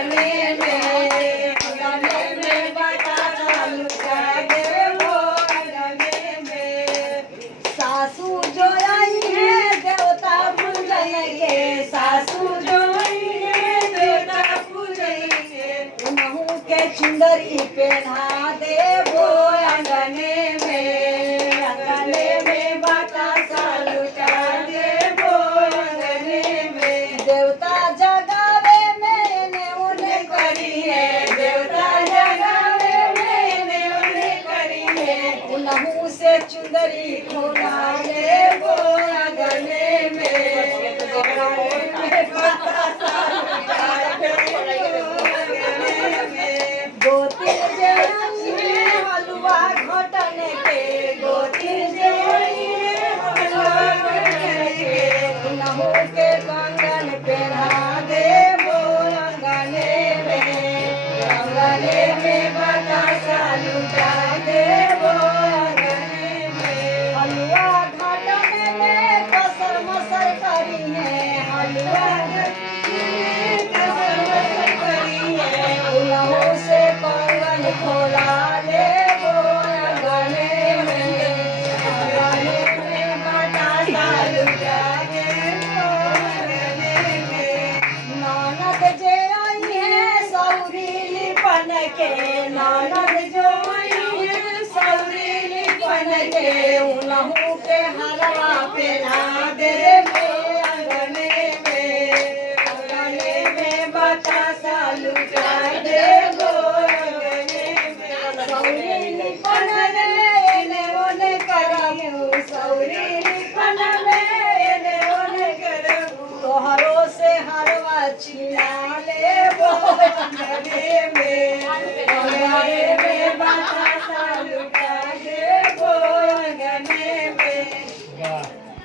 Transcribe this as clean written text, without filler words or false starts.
अंगने में बतासा लुटा देबो अंगने में। सासू जो आई है देवता पूजन के, सासू जो आई है देवता पूजन के, उनहु के चुंदरी पहना देबो अंगने में बतासा लुटा देबो अंगने में। देवता जगावे मैंने उन्हें करी है, देवता जगावे मैंने उन्हें करी है, उनहु से चुंदरी खोला देबो अंगने में बतासा लुटा देबो अंगने में। गोती जे आई है हलवा घोटने के, गोती जे आई है हलवा घोटने के, उनहु के कंगन पहना देबो अंगने में बतासा लुटा देबो अंगने में। हलवा घोटने में कसर मसर करी है, हलवा घोटने में कसर मसर करी है, उनहु से कंगन खोला देबो अंगने में बतासा लुटा देबो अंगने में। ननद जे आई है सौरी लिपन के, ननद जो आई है सौरी लिपन के, उनहु के हलवा पहना देबो अंगने में बतासा लुटा देबो अंगने में। सौरी लिपन में एने ओने करबू, सौरी लिपन में एने ओने करबू, तोहरो से हलवा छिना